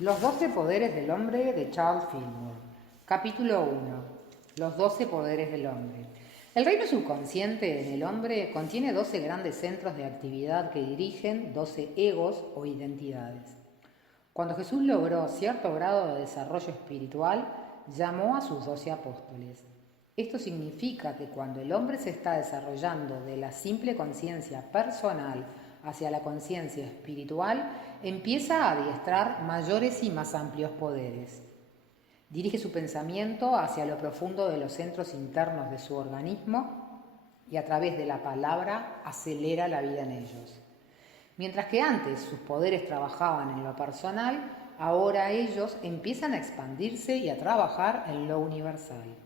Los 12 poderes del hombre de Charles Fillmore. Capítulo 1. Los 12 poderes del hombre. El reino subconsciente en el hombre contiene 12 grandes centros de actividad que dirigen 12 egos o identidades. Cuando Jesús logró cierto grado de desarrollo espiritual, llamó a sus 12 apóstoles. Esto significa que cuando el hombre se está desarrollando de la simple conciencia personal hacia la conciencia espiritual, empieza a adiestrar mayores y más amplios poderes. Dirige su pensamiento hacia lo profundo de los centros internos de su organismo y a través de la palabra acelera la vida en ellos. Mientras que antes sus poderes trabajaban en lo personal, ahora ellos empiezan a expandirse y a trabajar en lo universal.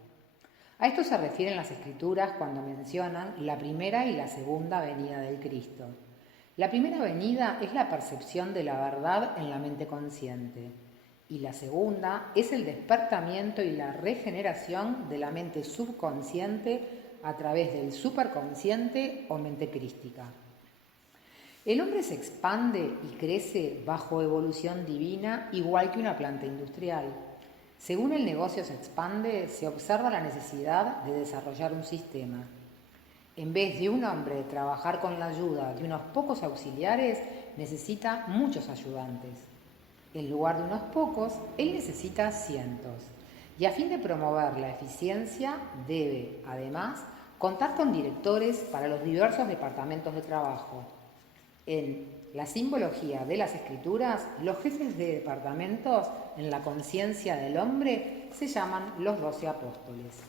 A esto se refieren las escrituras cuando mencionan la primera y la segunda venida del Cristo. La primera venida es la percepción de la verdad en la mente consciente y la segunda es el despertamiento y la regeneración de la mente subconsciente a través del superconsciente o mente crística. El hombre se expande y crece bajo evolución divina igual que una planta industrial. Según el negocio se expande, se observa la necesidad de desarrollar un sistema. En vez de un hombre trabajar con la ayuda de unos pocos auxiliares, necesita muchos ayudantes. En lugar de unos pocos, él necesita cientos. Y a fin de promover la eficiencia, debe, además, contar con directores para los diversos departamentos de trabajo. En la simbología de las escrituras, los jefes de departamentos en la conciencia del hombre se llaman los 12 apóstoles.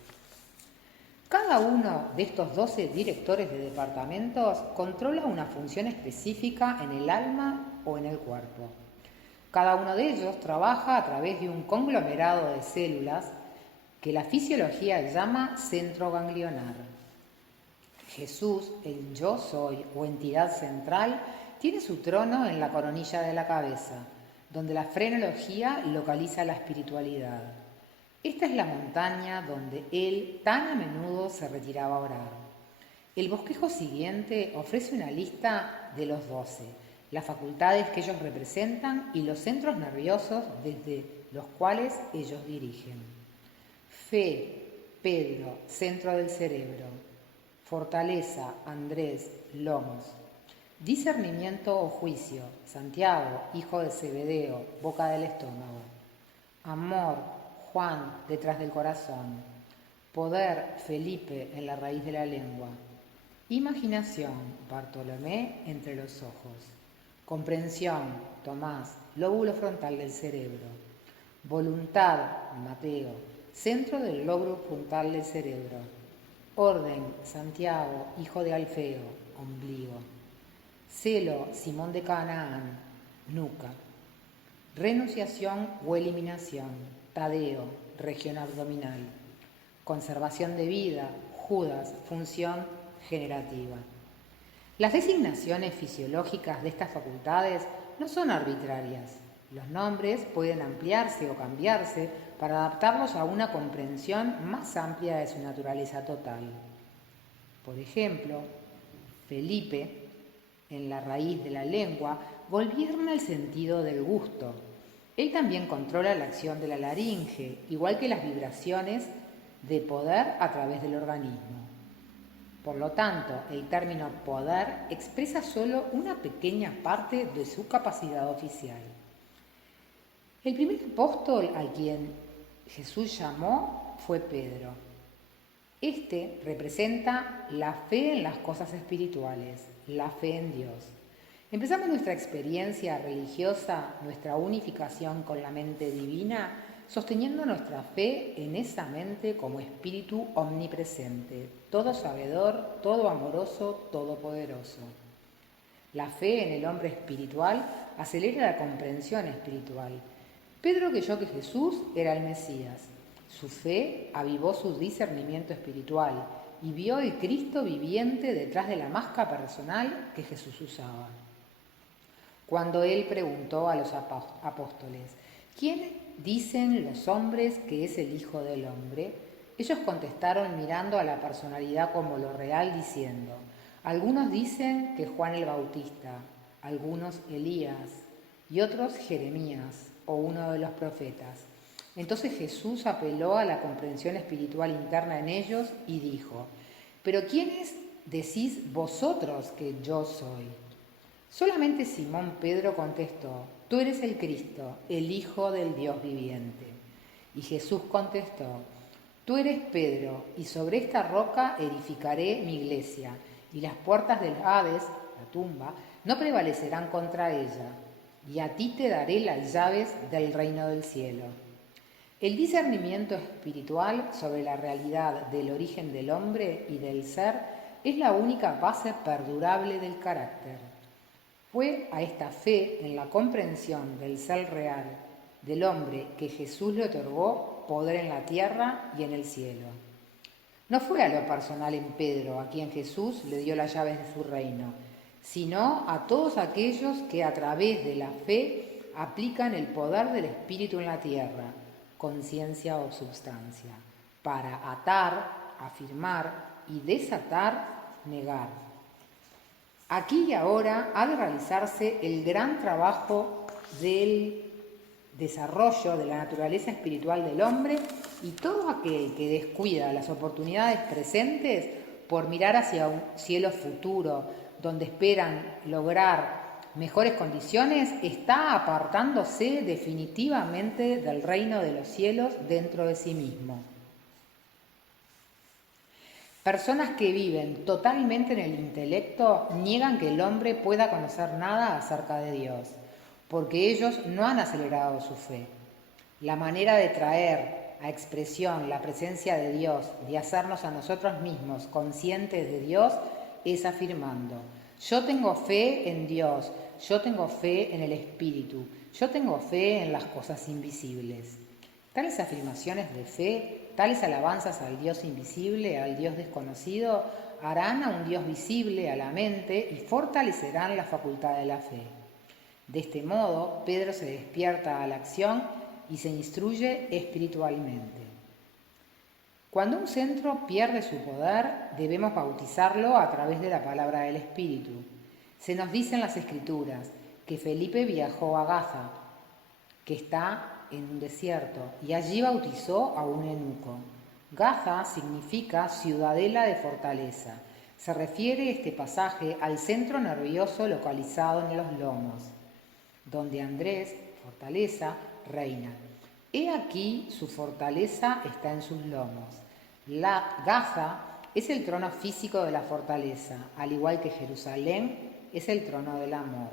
Cada uno de estos 12 directores de departamentos controla una función específica en el alma o en el cuerpo. Cada uno de ellos trabaja a través de un conglomerado de células que la fisiología llama centro ganglionar. Jesús, el yo soy o entidad central, tiene su trono en la coronilla de la cabeza, donde la frenología localiza la espiritualidad. Esta es la montaña donde él tan a menudo se retiraba a orar. El bosquejo siguiente ofrece una lista de los 12, las facultades que ellos representan y los centros nerviosos desde los cuales ellos dirigen. Fe, Pedro, centro del cerebro. Fortaleza, Andrés, lomos. Discernimiento o juicio, Santiago, hijo de Zebedeo, boca del estómago. Amor, Juan, detrás del corazón. Poder, Felipe, en la raíz de la lengua. Imaginación, Bartolomé, entre los ojos. Comprensión, Tomás, lóbulo frontal del cerebro. Voluntad, Mateo, centro del lóbulo frontal del cerebro. Orden, Santiago, hijo de Alfeo, ombligo. Celo, Simón de Canaán, nuca. Renunciación o eliminación, Tadeo, región abdominal. Conservación de vida, Judas, función generativa. Las designaciones fisiológicas de estas facultades no son arbitrarias. Los nombres pueden ampliarse o cambiarse para adaptarlos a una comprensión más amplia de su naturaleza total. Por ejemplo, Felipe, en la raíz de la lengua, gobierna el sentido del gusto. Él también controla la acción de la laringe, igual que las vibraciones de poder a través del organismo. Por lo tanto, el término poder expresa solo una pequeña parte de su capacidad oficial. El primer apóstol a quien Jesús llamó fue Pedro. Este representa la fe en las cosas espirituales, la fe en Dios. Empezamos nuestra experiencia religiosa, nuestra unificación con la mente divina, sosteniendo nuestra fe en esa mente como espíritu omnipresente, todo sabedor, todo amoroso, todopoderoso. La fe en el hombre espiritual acelera la comprensión espiritual. Pedro creyó que Jesús era el Mesías. Su fe avivó su discernimiento espiritual y vio el Cristo viviente detrás de la máscara personal que Jesús usaba. Cuando él preguntó a los apóstoles, ¿quién dicen los hombres que es el Hijo del Hombre? Ellos contestaron mirando a la personalidad como lo real, diciendo, algunos dicen que Juan el Bautista, algunos Elías y otros Jeremías o uno de los profetas. Entonces Jesús apeló a la comprensión espiritual interna en ellos y dijo: ¿pero quiénes decís vosotros que yo soy? Solamente Simón Pedro contestó: tú eres el Cristo, el Hijo del Dios viviente. Y Jesús contestó: tú eres Pedro, y sobre esta roca edificaré mi iglesia, y las puertas del Hades, la tumba, no prevalecerán contra ella, y a ti te daré las llaves del reino del cielo. El discernimiento espiritual sobre la realidad del origen del hombre y del ser es la única base perdurable del carácter. Fue a esta fe en la comprensión del ser real del hombre que Jesús le otorgó poder en la tierra y en el cielo. No fue a lo personal en Pedro, a quien Jesús le dio las llaves de su reino, sino a todos aquellos que a través de la fe aplican el poder del Espíritu en la tierra, conciencia o substancia, para atar, afirmar y desatar, negar. Aquí y ahora ha de realizarse el gran trabajo del desarrollo de la naturaleza espiritual del hombre, y todo aquel que descuida las oportunidades presentes por mirar hacia un cielo futuro donde esperan lograr mejores condiciones, está apartándose definitivamente del reino de los cielos dentro de sí mismo. Personas que viven totalmente en el intelecto niegan que el hombre pueda conocer nada acerca de Dios, porque ellos no han acelerado su fe. La manera de traer a expresión la presencia de Dios, de hacernos a nosotros mismos conscientes de Dios, es afirmando: yo tengo fe en Dios, yo tengo fe en el Espíritu, yo tengo fe en las cosas invisibles. Tales afirmaciones de fe, tales alabanzas al Dios invisible, al Dios desconocido, harán a un Dios visible a la mente y fortalecerán la facultad de la fe. De este modo, Pedro se despierta a la acción y se instruye espiritualmente. Cuando un centro pierde su poder, debemos bautizarlo a través de la palabra del Espíritu. Se nos dice en las Escrituras que Felipe viajó a Gaza, que está en un desierto, y allí bautizó a un eunuco. Gaza significa ciudadela de fortaleza. Se refiere este pasaje al centro nervioso localizado en los lomos, donde Andrés, fortaleza, reina. He aquí su fortaleza está en sus lomos. La Gaza es el trono físico de la fortaleza, al igual que Jerusalén es el trono del amor.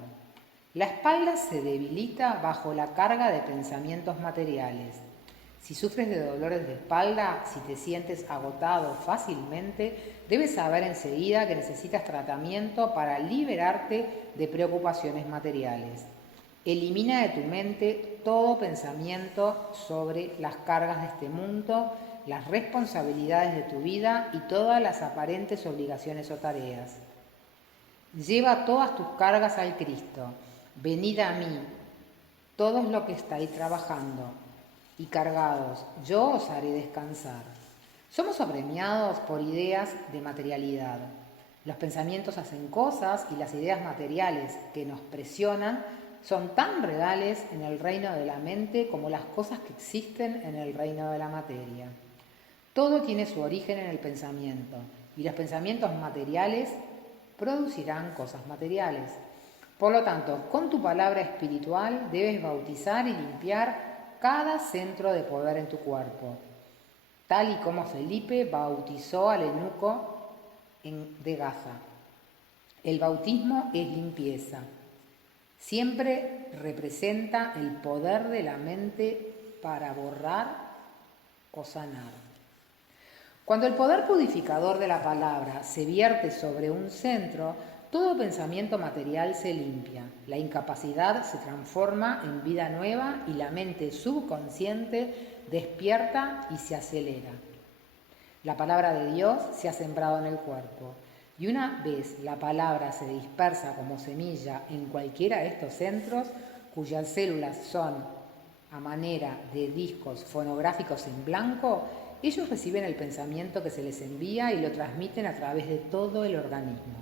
La espalda se debilita bajo la carga de pensamientos materiales. Si sufres de dolores de espalda, si te sientes agotado fácilmente, debes saber enseguida que necesitas tratamiento para liberarte de preocupaciones materiales. Elimina de tu mente todo pensamiento sobre las cargas de este mundo, las responsabilidades de tu vida y todas las aparentes obligaciones o tareas. Lleva todas tus cargas al Cristo. Venid a mí, todos los que estáis trabajando y cargados, yo os haré descansar. Somos apremiados por ideas de materialidad. Los pensamientos hacen cosas y las ideas materiales que nos presionan son tan reales en el reino de la mente como las cosas que existen en el reino de la materia. Todo tiene su origen en el pensamiento, y los pensamientos materiales producirán cosas materiales. Por lo tanto, con tu palabra espiritual debes bautizar y limpiar cada centro de poder en tu cuerpo, tal y como Felipe bautizó al eunuco de Gaza. El bautismo es limpieza. Siempre representa el poder de la mente para borrar o sanar. Cuando el poder purificador de la palabra se vierte sobre un centro, todo pensamiento material se limpia, la incapacidad se transforma en vida nueva y la mente subconsciente despierta y se acelera. La palabra de Dios se ha sembrado en el cuerpo, y una vez la palabra se dispersa como semilla en cualquiera de estos centros, cuyas células son a manera de discos fonográficos en blanco, ellos reciben el pensamiento que se les envía y lo transmiten a través de todo el organismo.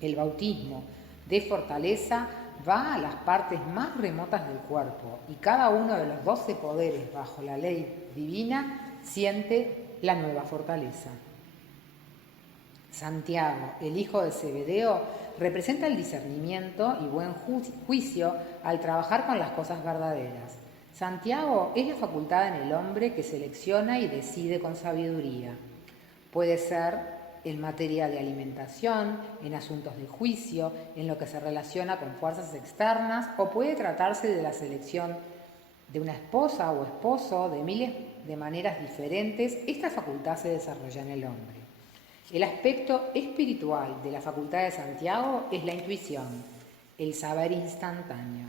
El bautismo de fortaleza va a las partes más remotas del cuerpo y cada uno de los 12 poderes bajo la ley divina siente la nueva fortaleza. Santiago, el hijo de Zebedeo, representa el discernimiento y buen juicio al trabajar con las cosas verdaderas. Santiago es la facultad en el hombre que selecciona y decide con sabiduría. Puede ser en materia de alimentación, en asuntos de juicio, en lo que se relaciona con fuerzas externas, o puede tratarse de la selección de una esposa o esposo, de miles de maneras diferentes. Esta facultad se desarrolla en el hombre. El aspecto espiritual de la facultad de Santiago es la intuición, el saber instantáneo.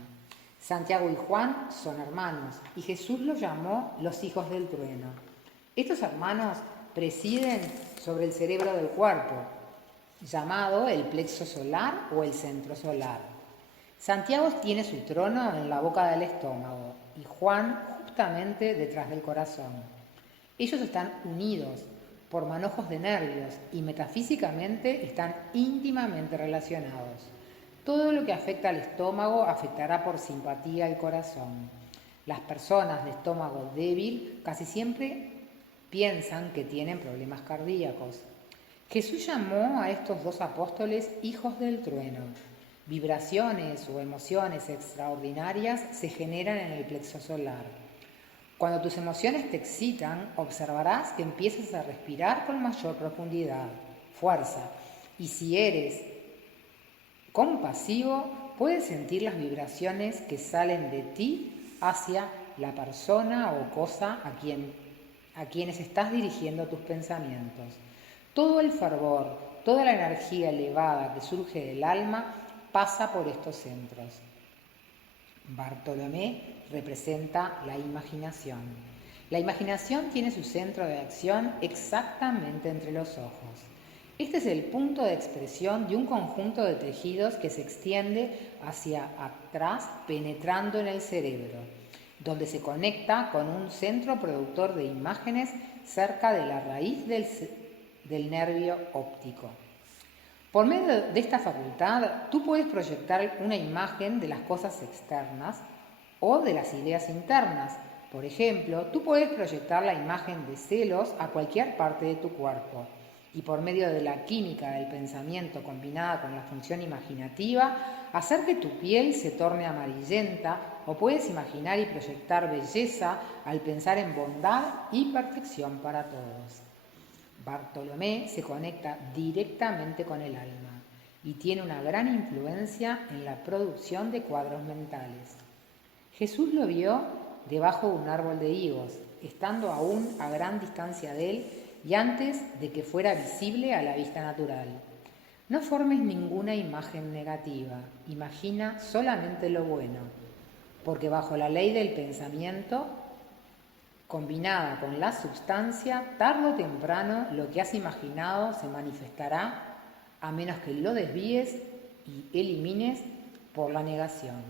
Santiago y Juan son hermanos y Jesús los llamó los hijos del trueno. Estos hermanos presiden sobre el cerebro del cuerpo, llamado el plexo solar o el centro solar. Santiago tiene su trono en la boca del estómago y Juan justamente detrás del corazón. Ellos están unidos por manojos de nervios y metafísicamente están íntimamente relacionados. Todo lo que afecta al estómago afectará por simpatía al corazón. Las personas de estómago débil casi siempre piensan que tienen problemas cardíacos. Jesús llamó a estos dos apóstoles hijos del trueno. Vibraciones o emociones extraordinarias se generan en el plexo solar. Cuando tus emociones te excitan, observarás que empiezas a respirar con mayor profundidad, fuerza. Y si eres compasivo, puedes sentir las vibraciones que salen de ti hacia la persona o cosa a quienes estás dirigiendo tus pensamientos. Todo el fervor, toda la energía elevada que surge del alma pasa por estos centros. Bartolomé representa la imaginación. La imaginación tiene su centro de acción exactamente entre los ojos. Este es el punto de expresión de un conjunto de tejidos que se extiende hacia atrás penetrando en el cerebro, donde se conecta con un centro productor de imágenes cerca de la raíz del nervio óptico. Por medio de esta facultad, tú puedes proyectar una imagen de las cosas externas o de las ideas internas. Por ejemplo, tú puedes proyectar la imagen de celos a cualquier parte de tu cuerpo y por medio de la química del pensamiento combinada con la función imaginativa, hacer que tu piel se torne amarillenta, o puedes imaginar y proyectar belleza al pensar en bondad y perfección para todos. Bartolomé se conecta directamente con el alma y tiene una gran influencia en la producción de cuadros mentales. Jesús lo vio debajo de un árbol de higos, estando aún a gran distancia de él y antes de que fuera visible a la vista natural. No formes ninguna imagen negativa, imagina solamente lo bueno, porque bajo la ley del pensamiento, combinada con la substancia, tarde o temprano lo que has imaginado se manifestará, a menos que lo desvíes y elimines por la negación.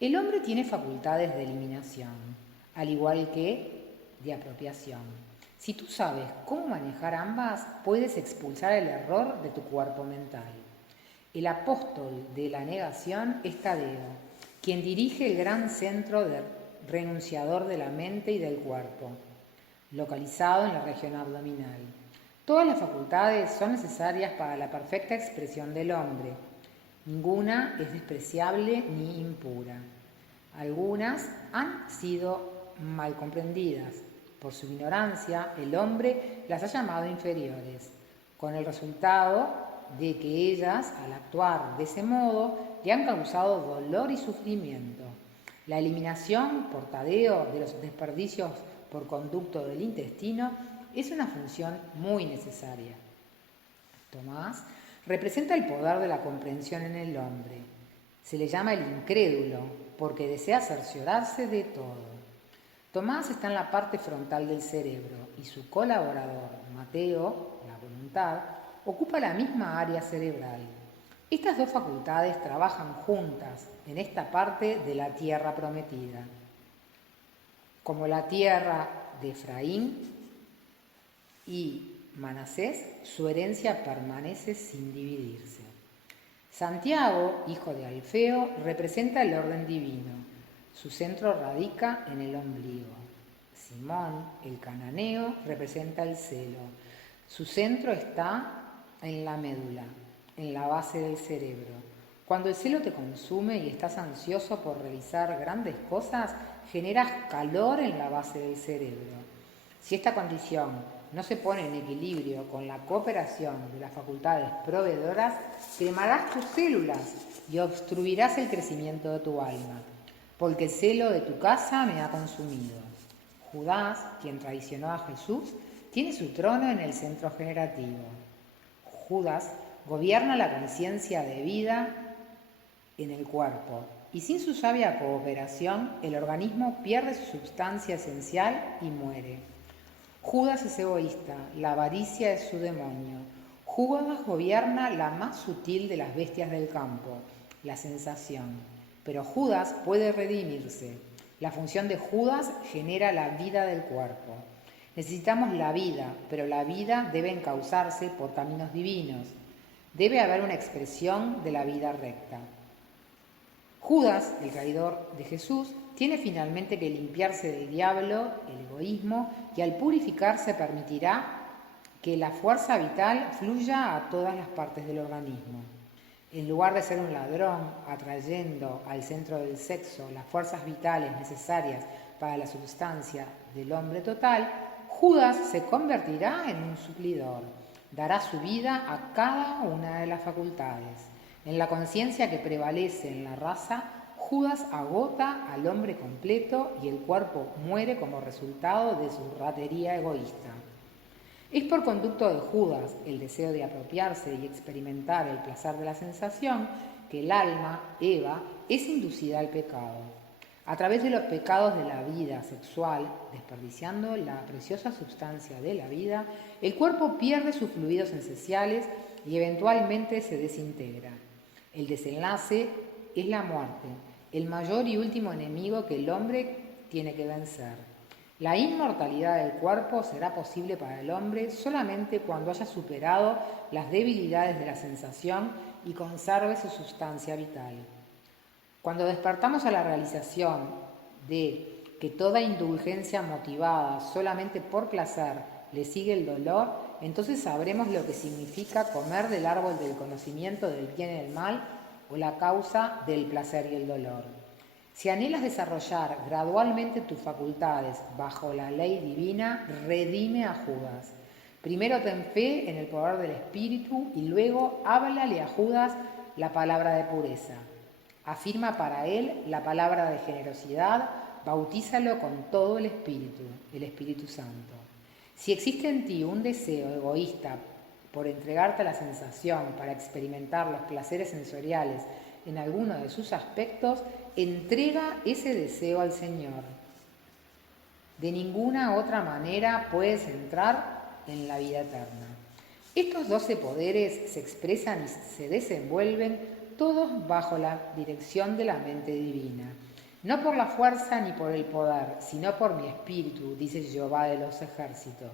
El hombre tiene facultades de eliminación, al igual que de apropiación. Si tú sabes cómo manejar ambas, puedes expulsar el error de tu cuerpo mental. El apóstol de la negación es Tadeo, quien dirige el gran centro renunciador de la mente y del cuerpo, localizado en la región abdominal. Todas las facultades son necesarias para la perfecta expresión del hombre. Ninguna es despreciable ni impura. Algunas han sido mal comprendidas. Por su ignorancia, el hombre las ha llamado inferiores, con el resultado de que ellas, al actuar de ese modo, le han causado dolor y sufrimiento. La eliminación por Tadeo de los desperdicios por conducto del intestino es una función muy necesaria. Tomás representa el poder de la comprensión en el hombre. Se le llama el incrédulo porque desea cerciorarse de todo. Tomás está en la parte frontal del cerebro y su colaborador, Mateo, la voluntad, ocupa la misma área cerebral. Estas dos facultades trabajan juntas en esta parte de la tierra prometida. Como la tierra de Efraín y Manasés, su herencia permanece sin dividirse. Santiago, hijo de Alfeo, representa el orden divino. Su centro radica en el ombligo. Simón, el cananeo, representa el celo. Su centro está en la médula, en la base del cerebro. Cuando el celo te consume y estás ansioso por realizar grandes cosas, generas calor en la base del cerebro. Si esta condición no se pone en equilibrio con la cooperación de las facultades proveedoras, cremarás tus células y obstruirás el crecimiento de tu alma, porque el celo de tu casa me ha consumido. Judas, quien traicionó a Jesús, tiene su trono en el centro generativo. Judas gobierna la conciencia de vida en el cuerpo, y sin su sabia cooperación, el organismo pierde su sustancia esencial y muere. Judas es egoísta, la avaricia es su demonio. Judas gobierna la más sutil de las bestias del campo, la sensación. Pero Judas puede redimirse. La función de Judas genera la vida del cuerpo. Necesitamos la vida, pero la vida debe encauzarse por caminos divinos. Debe haber una expresión de la vida recta. Judas, el traidor de Jesús, tiene finalmente que limpiarse del diablo, el egoísmo, y al purificarse permitirá que la fuerza vital fluya a todas las partes del organismo. En lugar de ser un ladrón atrayendo al centro del sexo las fuerzas vitales necesarias para la sustancia del hombre total, Judas se convertirá en un suplidor. Dará su vida a cada una de las facultades. En la conciencia que prevalece en la raza, Judas agota al hombre completo y el cuerpo muere como resultado de su ratería egoísta. Es por conducto de Judas, el deseo de apropiarse y experimentar el placer de la sensación, que el alma, Eva, es inducida al pecado. A través de los pecados de la vida sexual, desperdiciando la preciosa sustancia de la vida, el cuerpo pierde sus fluidos esenciales y eventualmente se desintegra. El desenlace es la muerte, el mayor y último enemigo que el hombre tiene que vencer. La inmortalidad del cuerpo será posible para el hombre solamente cuando haya superado las debilidades de la sensación y conserve su sustancia vital. Cuando despertamos a la realización de que toda indulgencia motivada solamente por placer le sigue el dolor, entonces sabremos lo que significa comer del árbol del conocimiento del bien y del mal o la causa del placer y el dolor. Si anhelas desarrollar gradualmente tus facultades bajo la ley divina, redime a Judas. Primero ten fe en el poder del Espíritu y luego háblale a Judas la palabra de pureza. Afirma para él la palabra de generosidad, bautízalo con todo el Espíritu Santo. Si existe en ti un deseo egoísta por entregarte a la sensación para experimentar los placeres sensoriales en alguno de sus aspectos, entrega ese deseo al Señor. De ninguna otra manera puedes entrar en la vida eterna. Estos 12 poderes se expresan y se desenvuelven todos bajo la dirección de la mente divina. No por la fuerza ni por el poder, sino por mi espíritu, dice Jehová de los ejércitos.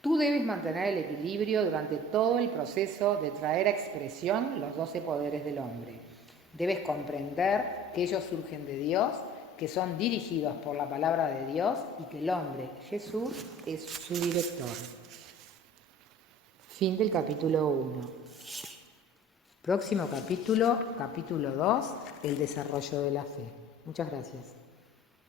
Tú debes mantener el equilibrio durante todo el proceso de traer a expresión los 12 poderes del hombre. Debes comprender que ellos surgen de Dios, que son dirigidos por la palabra de Dios y que el hombre, Jesús, es su director. Fin del capítulo 1. Próximo capítulo, capítulo 2, el desarrollo de la fe. Muchas gracias.